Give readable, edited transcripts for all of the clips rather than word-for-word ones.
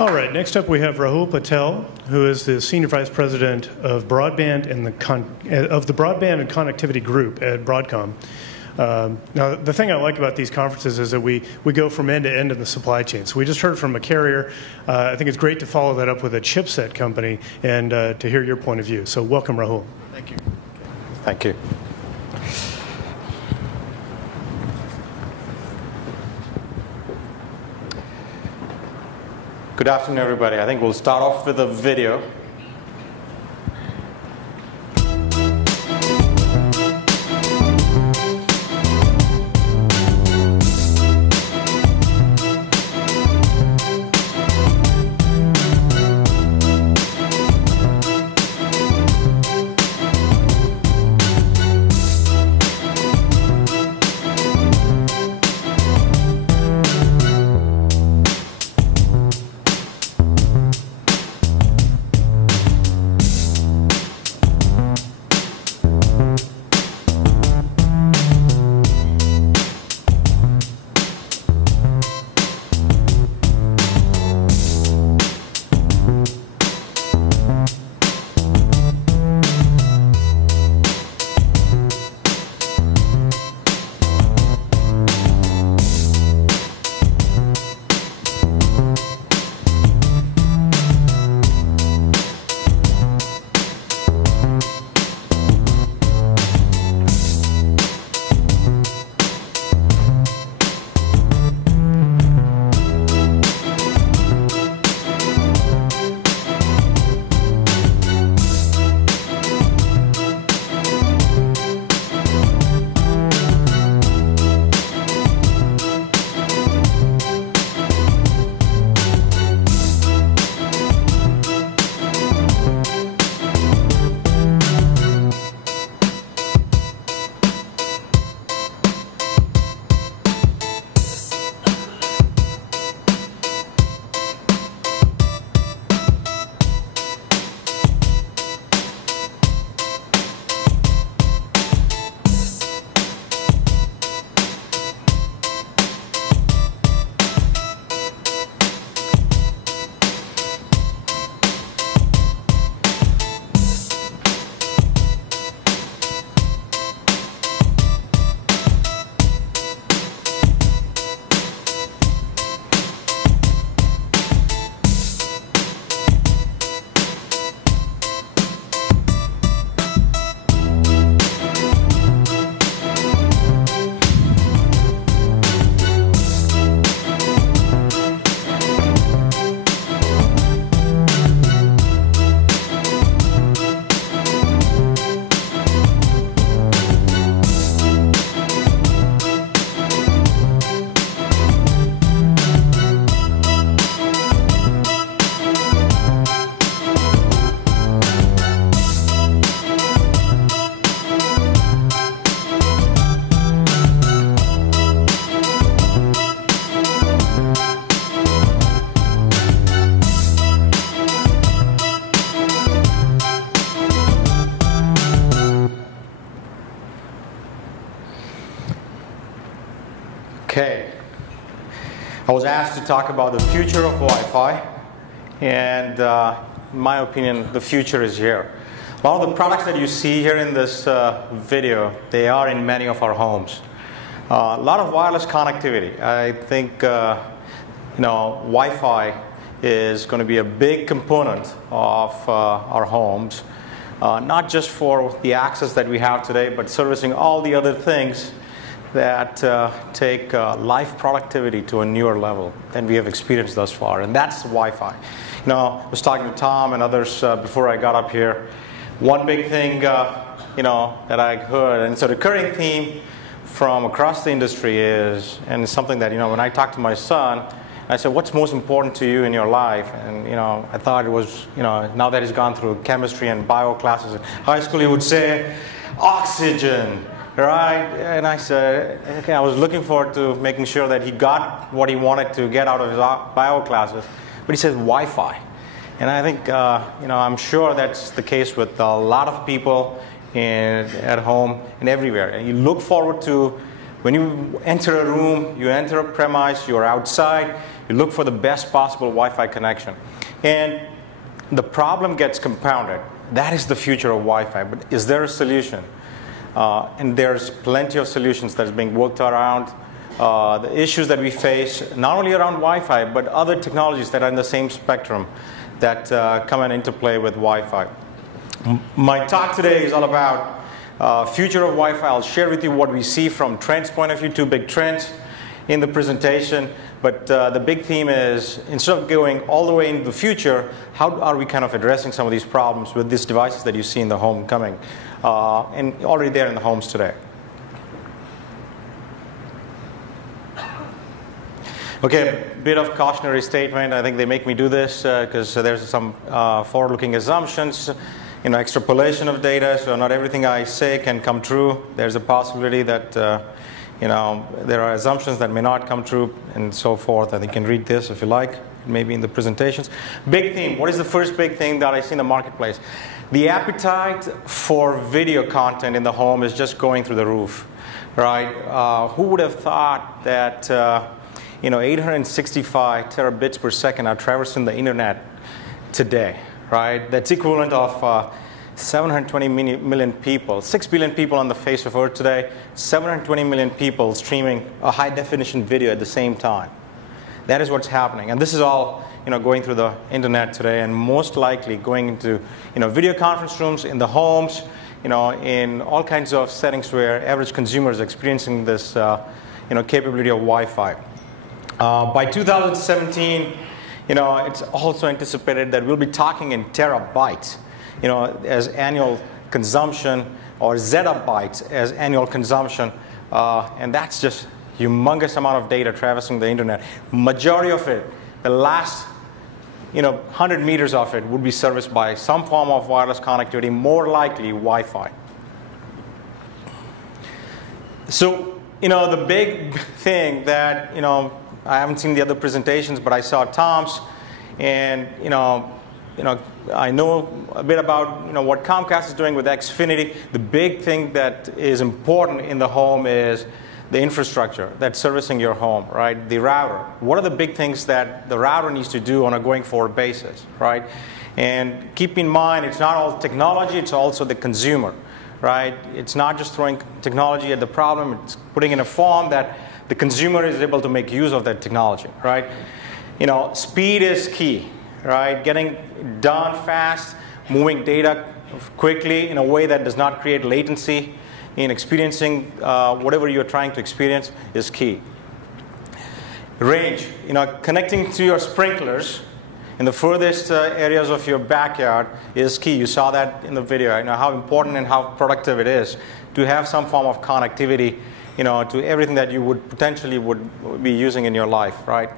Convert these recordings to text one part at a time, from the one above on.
All right, next up we have Rahul Patel, who is the Senior Vice President of Broadband and the Broadband and Connectivity Group at Broadcom. Now, the thing I like about these conferences is that we go from end to end in the supply chain. So we just heard from a carrier. I think it's great to follow that up with a chipset company and to hear your point of view. So welcome, Rahul. Thank you. Thank you. Good afternoon, everybody. I think we'll start off with a video. Okay, I was asked to talk about the future of Wi-Fi, and in my opinion, the future is here. A lot of the products that you see here in this video, they are in many of our homes. A lot of wireless connectivity. I think Wi-Fi is going to be a big component of our homes, not just for the access that we have today, but servicing all the other things that take life productivity to a newer level than we have experienced thus far, and that's Wi-Fi. I was talking to Tom and others before I got up here. One big thing, that I heard, and it's a recurring theme from across the industry is, and it's something that when I talk to my son, I said, "What's most important to you in your life?" And I thought it was, now that he's gone through chemistry and bio classes in high school, he would say, "Oxygen." Right? And I said, okay, I was looking forward to making sure that he got what he wanted to get out of his bio classes. But he says Wi-Fi. And I think, I'm sure that's the case with a lot of people at home and everywhere. And you look forward to, when you enter a room, you enter a premise, you're outside, You look for the best possible Wi-Fi connection. And the problem gets compounded. That is the future of Wi-Fi, but is there a solution? And there's plenty of solutions that is being worked around. The issues that we face, not only around Wi-Fi, but other technologies that are in the same spectrum that come and interplay with Wi-Fi. My talk today is all about future of Wi-Fi. I'll share with you what we see from trends point of view, 2 big trends in the presentation. But the big theme is, instead of going all the way into the future, how are we kind of addressing some of these problems with these devices that you see in the home coming, and already there in the homes today. Okay, a bit of cautionary statement. I think they make me do this because there's some forward-looking assumptions, extrapolation of data, so not everything I say can come true. There's a possibility that there are assumptions that may not come true and so forth. And you can read this if you like, maybe in the presentations. Big theme. What is the first big thing that I see in the marketplace? The appetite for video content in the home is just going through the roof, right? Who would have thought that 865 terabits per second are traversing the internet today, right? That's equivalent of 720 million people, 6 billion people on the face of Earth today, 720 million people streaming a high-definition video at the same time. That is what's happening. And this is all going through the internet today, and most likely going into video conference rooms, in the homes, in all kinds of settings where average consumer is experiencing this capability of Wi-Fi. By 2017, it's also anticipated that we'll be talking in terabytes, as annual consumption, or zettabytes as annual consumption, and that's just humongous amount of data traversing the internet. Majority of it, the last 100 meters of it would be serviced by some form of wireless connectivity, more likely Wi-Fi. So, the big thing that, I haven't seen the other presentations, but I saw Tom's, and I know a bit about what Comcast is doing with Xfinity. The big thing that is important in the home is the infrastructure that's servicing your home, right? The router. What are the big things that the router needs to do on a going forward basis, right? And keep in mind, it's not all technology, it's also the consumer, right? It's not just throwing technology at the problem, it's putting in a form that the consumer is able to make use of that technology, right? Speed is key, right? Getting done fast, moving data quickly in a way that does not create latency in experiencing whatever you're trying to experience is key. Range, connecting to your sprinklers in the furthest areas of your backyard is key. You saw that in the video, how important and how productive it is to have some form of connectivity to everything that you would potentially be using in your life, right?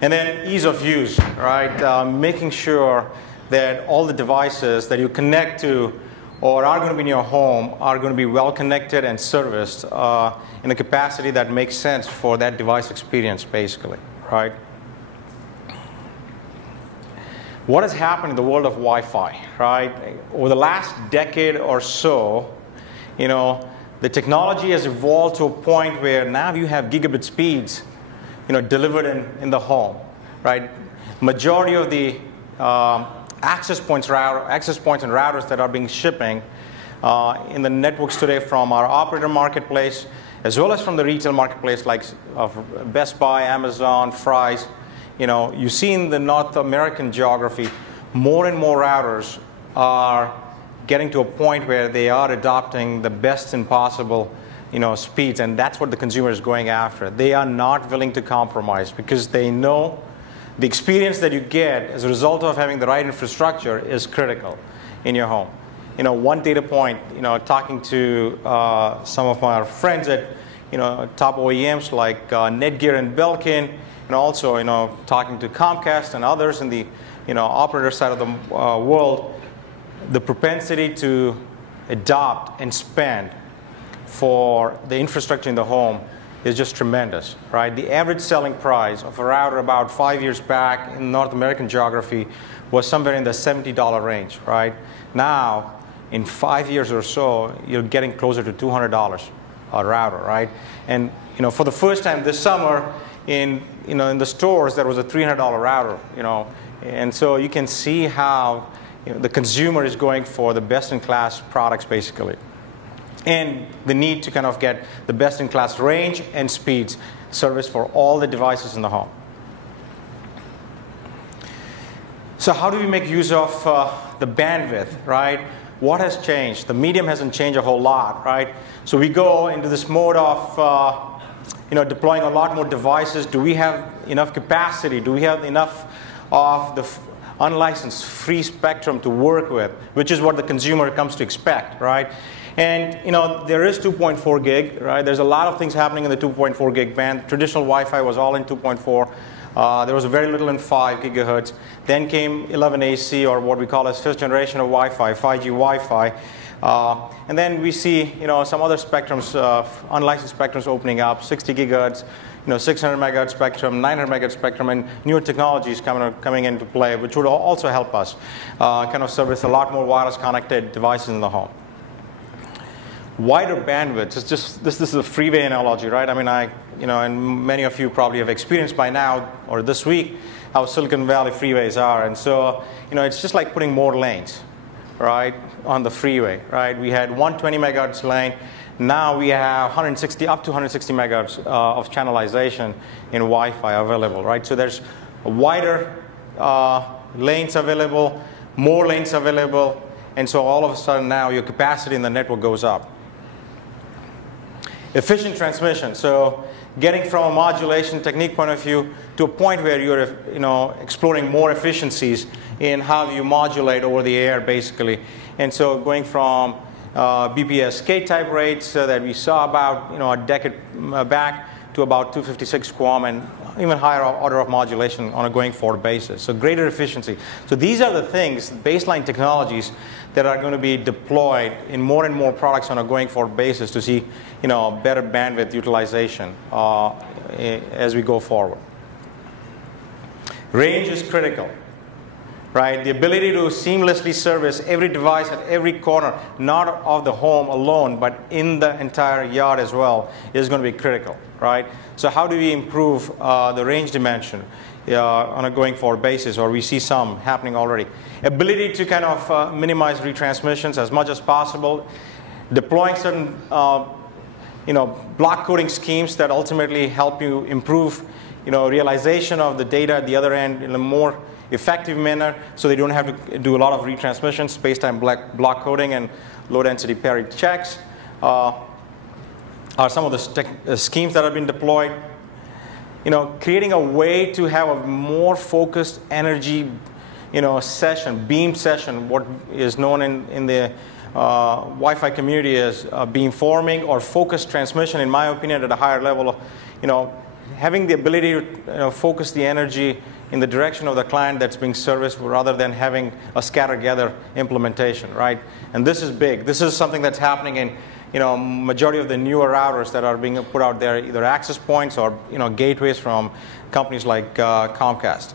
And then ease of use, right? Making sure that all the devices that you connect to or are going to be in your home are going to be well connected and serviced in a capacity that makes sense for that device experience, basically, right? What has happened in the world of Wi-Fi, right? Over the last decade or so, the technology has evolved to a point where now you have gigabit speeds, delivered in the home, right? Majority of the access points and routers that are being shipping in the networks today from our operator marketplace, as well as from the retail marketplace like Best Buy, Amazon, Fry's. You see in the North American geography, more and more routers are getting to a point where they are adopting the best in possible speeds, and that's what the consumer is going after. They are not willing to compromise because they know the experience that you get as a result of having the right infrastructure is critical in your home. One data point, talking to some of my friends at top OEMs like Netgear and Belkin, and also talking to Comcast and others in the operator side of the world, the propensity to adopt and spend for the infrastructure in the home is just tremendous, right? The average selling price of a router about 5 years back in North American geography was somewhere in the $70 range, right? Now, in 5 years or so, you're getting closer to $200 a router, right? And for the first time this summer, in in the stores there was a $300 router, and so you can see how the consumer is going for the best-in-class products basically, and the need to kind of get the best-in-class range and speeds service for all the devices in the home. So how do we make use of the bandwidth, right? What has changed? The medium hasn't changed a whole lot, right? So we go into this mode of deploying a lot more devices. Do we have enough capacity? Do we have enough of the unlicensed free spectrum to work with, which is what the consumer comes to expect, right? And there is 2.4 gig, right? There's a lot of things happening in the 2.4 gig band. Traditional Wi-Fi was all in 2.4. There was very little in 5 gigahertz. Then came 11AC, or what we call as fifth generation of Wi-Fi, 5G Wi-Fi. And then we see some other spectrums, unlicensed spectrums opening up, 60 gigahertz, 600 megahertz spectrum, 900 megahertz spectrum, and newer technologies coming into play, which would also help us kind of service a lot more wireless connected devices in the home. Wider bandwidth is just this is a freeway analogy, right? I mean, and many of you probably have experienced by now or this week how Silicon Valley freeways are, and so it's just like putting more lanes, right, on the freeway, right? We had 120 megahertz lane. Now we have up to 160 megahertz of channelization in Wi-Fi available, right? So there's wider lanes available, more lanes available, and so all of a sudden now your capacity in the network goes up. Efficient transmission, so getting from a modulation technique point of view to a point where you're exploring more efficiencies in how you modulate over the air basically, and so going from BPSK type rates that we saw about a decade back to about 256 QAM and even higher order of modulation on a going forward basis. So greater efficiency. So these are the things, baseline technologies that are going to be deployed in more and more products on a going forward basis to see better bandwidth utilization as we go forward. Range is critical. Right? The ability to seamlessly service every device at every corner, not of the home alone, but in the entire yard as well, is going to be critical. Right? So how do we improve the range dimension on a going forward basis, or we see some happening already? Ability to kind of minimize retransmissions as much as possible, deploying certain block coding schemes that ultimately help you improve realization of the data at the other end in a more effective manner, so they don't have to do a lot of retransmissions, space-time block coding and low-density parity checks are some of the schemes that have been deployed. Creating a way to have a more focused energy, session, beam session, what is known in the Wi-Fi community as beamforming or focused transmission, in my opinion, at a higher level. Having the ability to focus the energy in the direction of the client that's being serviced rather than having a scatter-gather implementation, right? And this is big. This is something that's happening in majority of the newer routers that are being put out there, either access points or gateways from companies like Comcast.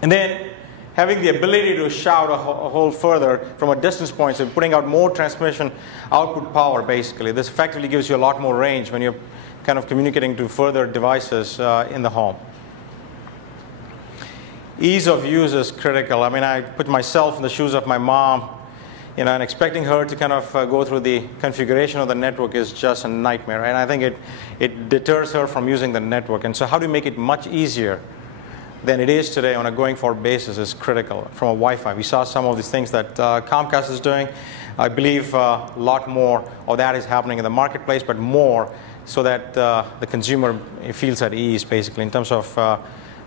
And then having the ability to shout a hole further from a distance point, so putting out more transmission output power basically. This effectively gives you a lot more range when you're kind of communicating to further devices in the home. Ease of use is critical. I mean, I put myself in the shoes of my mom, and expecting her to kind of go through the configuration of the network is just a nightmare. And I think it deters her from using the network. And so how do you make it much easier than it is today on a going forward basis is critical from a Wi-Fi. We saw some of these things that Comcast is doing. I believe a lot more of that is happening in the marketplace, but more so that the consumer feels at ease, basically, in terms of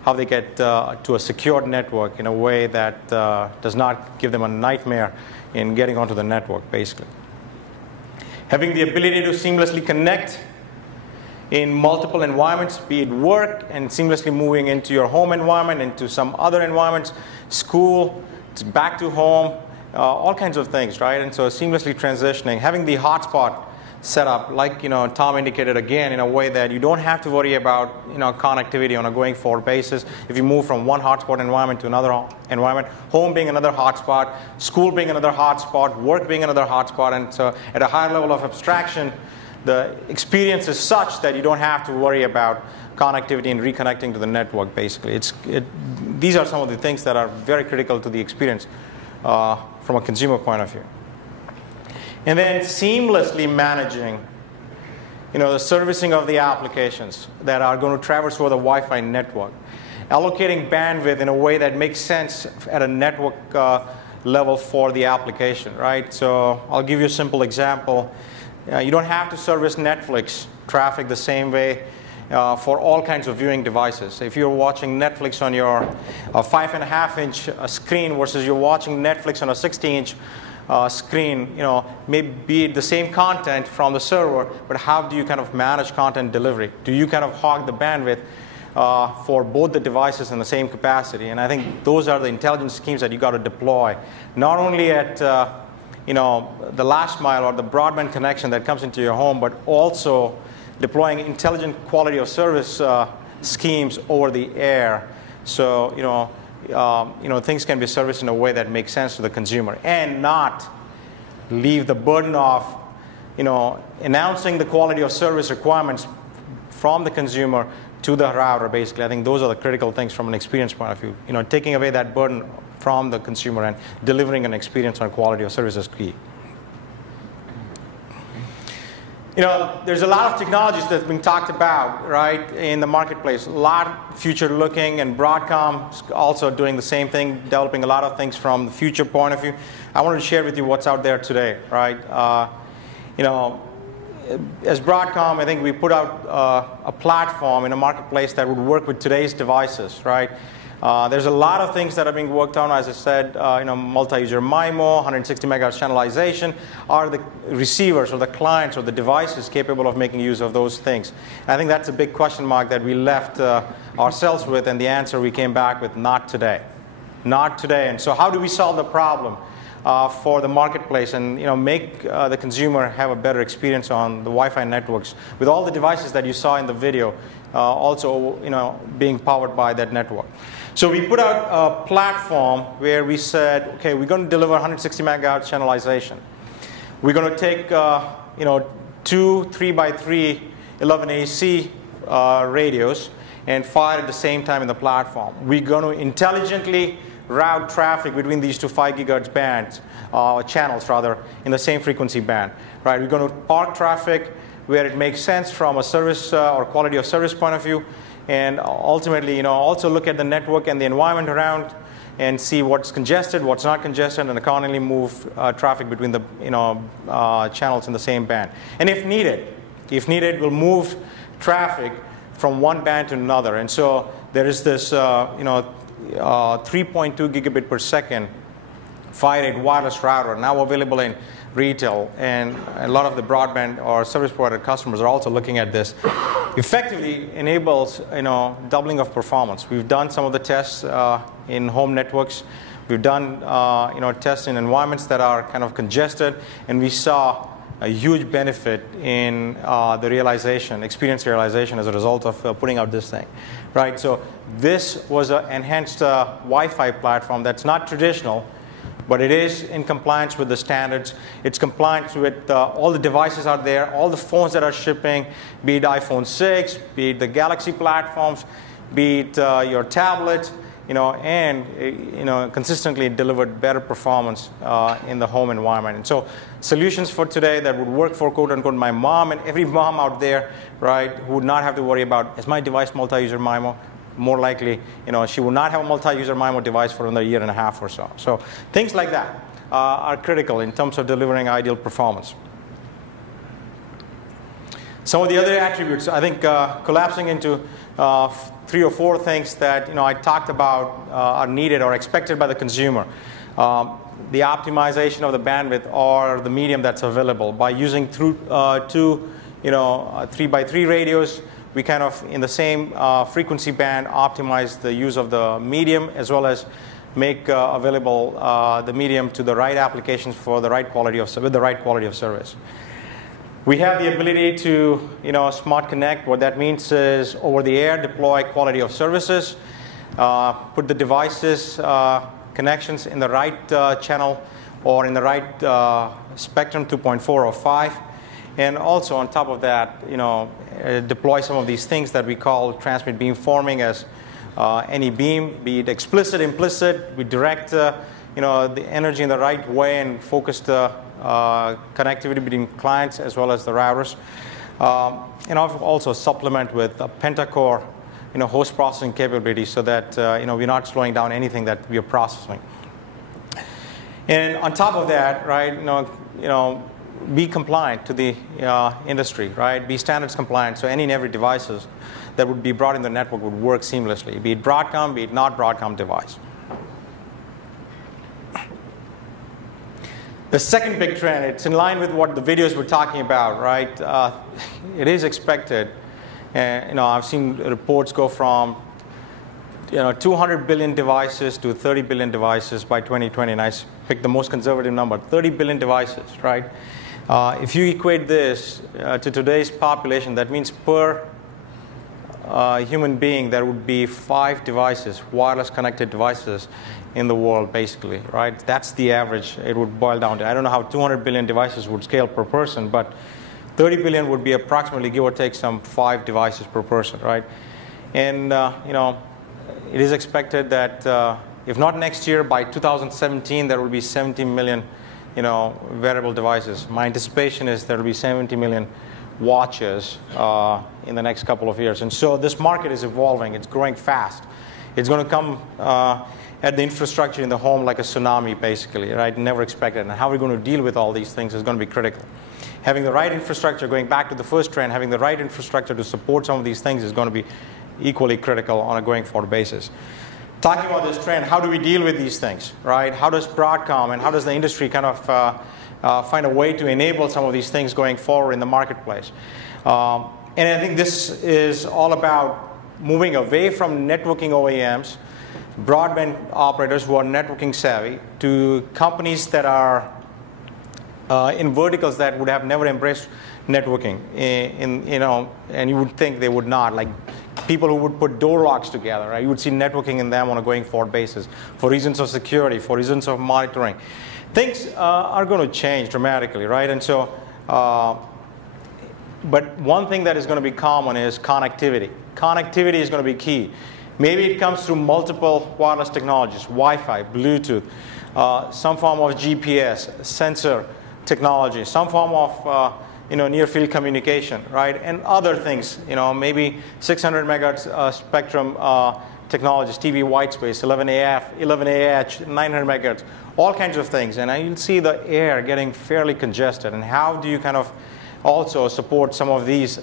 how they get to a secured network in a way that does not give them a nightmare in getting onto the network, basically. Having the ability to seamlessly connect in multiple environments, be it work and seamlessly moving into your home environment, into some other environments, school, back to home, all kinds of things, right? And so seamlessly transitioning, having the hotspot set up, like Tom indicated again, in a way that you don't have to worry about connectivity on a going forward basis. If you move from one hotspot environment to another environment, home being another hotspot, school being another hotspot, work being another hotspot, and so at a higher level of abstraction, the experience is such that you don't have to worry about connectivity and reconnecting to the network, basically. These are some of the things that are very critical to the experience from a consumer point of view. And then seamlessly managing the servicing of the applications that are going to traverse over the Wi-Fi network. Allocating bandwidth in a way that makes sense at a network level for the application, right? So I'll give you a simple example. You don't have to service Netflix traffic the same way for all kinds of viewing devices. If you're watching Netflix on your 5.5-inch screen versus you're watching Netflix on a 60-inch screen, maybe the same content from the server, but how do you kind of manage content delivery? Do you kind of hog the bandwidth for both the devices in the same capacity? And I think those are the intelligence schemes that you got to deploy, not only at the last mile or the broadband connection that comes into your home, but also deploying intelligent quality of service schemes over the air. So things can be serviced in a way that makes sense to the consumer, and not leave the burden of announcing the quality of service requirements from the consumer to the router, basically. I think those are the critical things from an experience point of view. Taking away that burden from the consumer and delivering an experience on quality of service is key. There's a lot of technologies that's been talked about, right, in the marketplace. A lot future-looking, and Broadcom's also doing the same thing, developing a lot of things from the future point of view. I wanted to share with you what's out there today, right? As Broadcom, I think we put out a platform in a marketplace that would work with today's devices, right? There's a lot of things that are being worked on, as I said, multi-user MIMO, 160 megahertz channelization. Are the receivers or the clients or the devices capable of making use of those things? And I think that's a big question mark that we left ourselves with, and the answer we came back with, not today. Not today. And so how do we solve the problem for the marketplace and make the consumer have a better experience on the Wi-Fi networks with all the devices that you saw in the video also being powered by that network? So we put out a platform where we said, okay, we're going to deliver 160 megahertz channelization. We're going to take two 3x3 11AC radios and fire at the same time in the platform. We're going to intelligently route traffic between these two 5 gigahertz bands, channels rather, in the same frequency band. Right? We're going to park traffic where it makes sense from a service or quality of service point of view, and ultimately, also look at the network and the environment around and see what's congested, what's not congested, and accordingly move traffic between the channels in the same band. And if needed, we'll move traffic from one band to another. And so there is this 3.2 gigabit per second fire rate wireless router now available in retail, and a lot of the broadband or service provider customers are also looking at this. Effectively enables doubling of performance. We've done some of the tests in home networks. We've done tests in environments that are kind of congested, and we saw a huge benefit in the experience realization as a result of putting out this thing, right? So this was an enhanced Wi-Fi platform that's not traditional, but it is in compliance with the standards. It's compliant with all the devices out there, all the phones that are shipping, be it iPhone 6, be it the Galaxy platforms, be it your tablet, and consistently delivered better performance in the home environment. And so solutions for today that would work for, quote unquote, my mom and every mom out there, right, who would not have to worry about, is my device multi-user MIMO? More likely, she will not have a multi-user MIMO device for another year and a half or so. So things like that are critical in terms of delivering ideal performance. Some of the other attributes, I think, collapsing into 3 or 4 things that I talked about are needed or expected by the consumer. The optimization of the bandwidth or the medium that's available by using two 3x3 radios. We kind of, in the same frequency band, optimize the use of the medium as well as make available the medium to the right applications for the right quality of with the right quality of service. We have the ability to smart connect. What that means is over the air deploy quality of services, put the devices connections in the right channel or in the right spectrum, 2.4 or 5. And also on top of that, deploy some of these things that we call transmit beamforming as any beam, be it explicit, implicit. We direct the energy in the right way and focus the connectivity between clients as well as the routers. And also supplement with a pentacore host processing capability so that we're not slowing down anything that we are processing. And on top of that, right, be compliant to the industry, right? Be standards compliant, so any and every devices that would be brought in the network would work seamlessly, be it Broadcom, be it not Broadcom device. The second big trend, it's in line with what the videos were talking about, right? It is expected, and I've seen reports go from 200 billion devices to 30 billion devices by 2020, and I picked the most conservative number, 30 billion devices, right? If you equate this to today's population, that means per human being, there would be 5 devices, wireless connected devices in the world, basically, right? That's the average it would boil down to. I don't know how 200 billion devices would scale per person, but 30 billion would be approximately, give or take, some 5 devices per person, right? And, it is expected that if not next year, by 2017, there will be 70 million, wearable devices. My anticipation is there will be 70 million watches in the next couple of years. And so this market is evolving. It's growing fast. It's going to come at the infrastructure in the home like a tsunami, basically, right? Never expected. And how we're going to deal with all these things is going to be critical. Having the right infrastructure, going back to the first trend, having the right infrastructure to support some of these things is going to be equally critical on a going forward basis. Talking about this trend, how do we deal with these things, right? How does Broadcom and how does the industry kind of find a way to enable some of these things going forward in the marketplace? And I think this is all about moving away from networking OEMs, broadband operators who are networking savvy, to companies that are in verticals that would have never embraced networking, and you would think they would not, like people who would put door locks together, right? You would see networking in them on a going forward basis for reasons of security, for reasons of monitoring. Things are going to change dramatically, right? And so, but one thing that is going to be common is connectivity. Connectivity is going to be key. Maybe it comes through multiple wireless technologies, Wi-Fi, Bluetooth, some form of GPS, sensor technology, some form of near field communication, right? And other things, maybe 600 megahertz spectrum technologies, TV white space, 11AF, 11AH, 900 megahertz, all kinds of things. And you'll see the air getting fairly congested. And how do you kind of also support some of these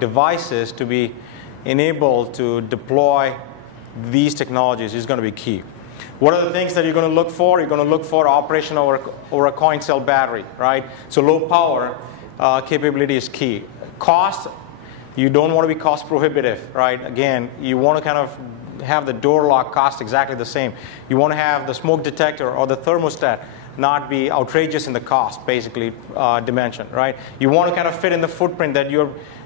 devices to be enabled to deploy these technologies is going to be key. What are the things that you're going to look for? You're going to look for operation over a coin cell battery, right? So low power capability is key. Cost, you don't want to be cost prohibitive, right? Again, you want to kind of have the door lock cost exactly the same. You want to have the smoke detector or the thermostat not be outrageous in the cost, basically, dimension, right? You want to kind of fit in the footprint that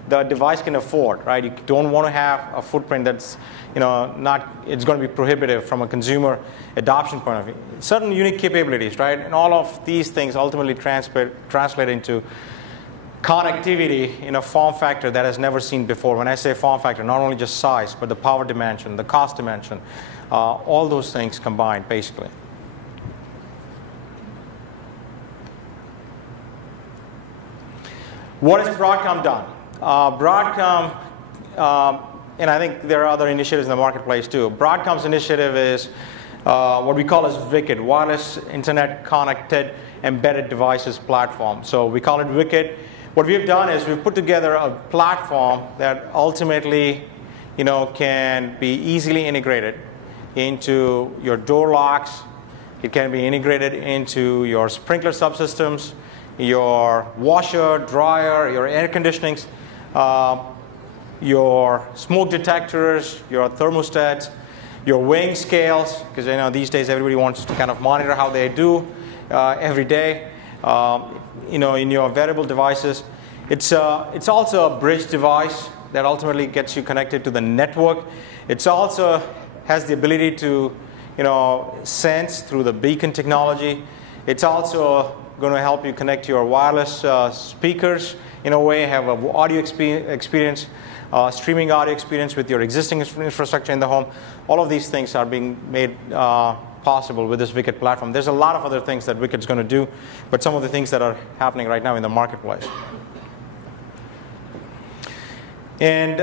the device can afford, right? You don't want to have a footprint that's, it's going to be prohibitive from a consumer adoption point of view. Certain unique capabilities, right? And all of these things ultimately translate into connectivity in a form factor that has never seen before. When I say form factor, not only just size, but the power dimension, the cost dimension, all those things combined, basically. What has Broadcom done? Broadcom, and I think there are other initiatives in the marketplace too. Broadcom's initiative is what we call as WICED, Wireless Internet Connected Embedded Devices Platform. So we call it WICED. What we've done is we've put together a platform that ultimately, can be easily integrated into your door locks. It can be integrated into your sprinkler subsystems, your washer, dryer, your air conditioning, your smoke detectors, your thermostats, your weighing scales, because these days everybody wants to kind of monitor how they do every day. In your wearable devices. It's also a bridge device that ultimately gets you connected to the network. It also has the ability to sense through the beacon technology. It's also going to help you connect your wireless speakers in a way, have an audio experience, streaming audio experience with your existing infrastructure in the home. All of these things are being made possible with this Wicket platform. There's a lot of other things that Wicket's going to do, but some of the things that are happening right now in the marketplace. And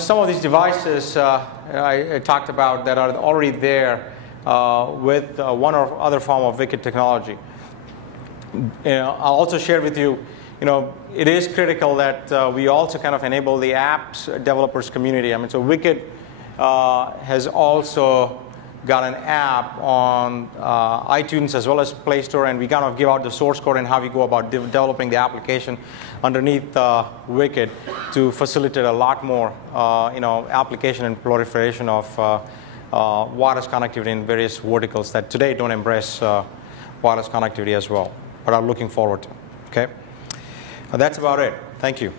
some of these devices I talked about that are already there with one or other form of Wicket technology. I'll also share with you, it is critical that we also kind of enable the apps developers community. I mean, so Wicket has also got an app on iTunes as well as Play Store, and we kind of give out the source code and how we go about developing the application underneath Wicket to facilitate a lot more, application and proliferation of wireless connectivity in various verticals that today don't embrace wireless connectivity as well, but are looking forward to. Okay, that's about it. Thank you.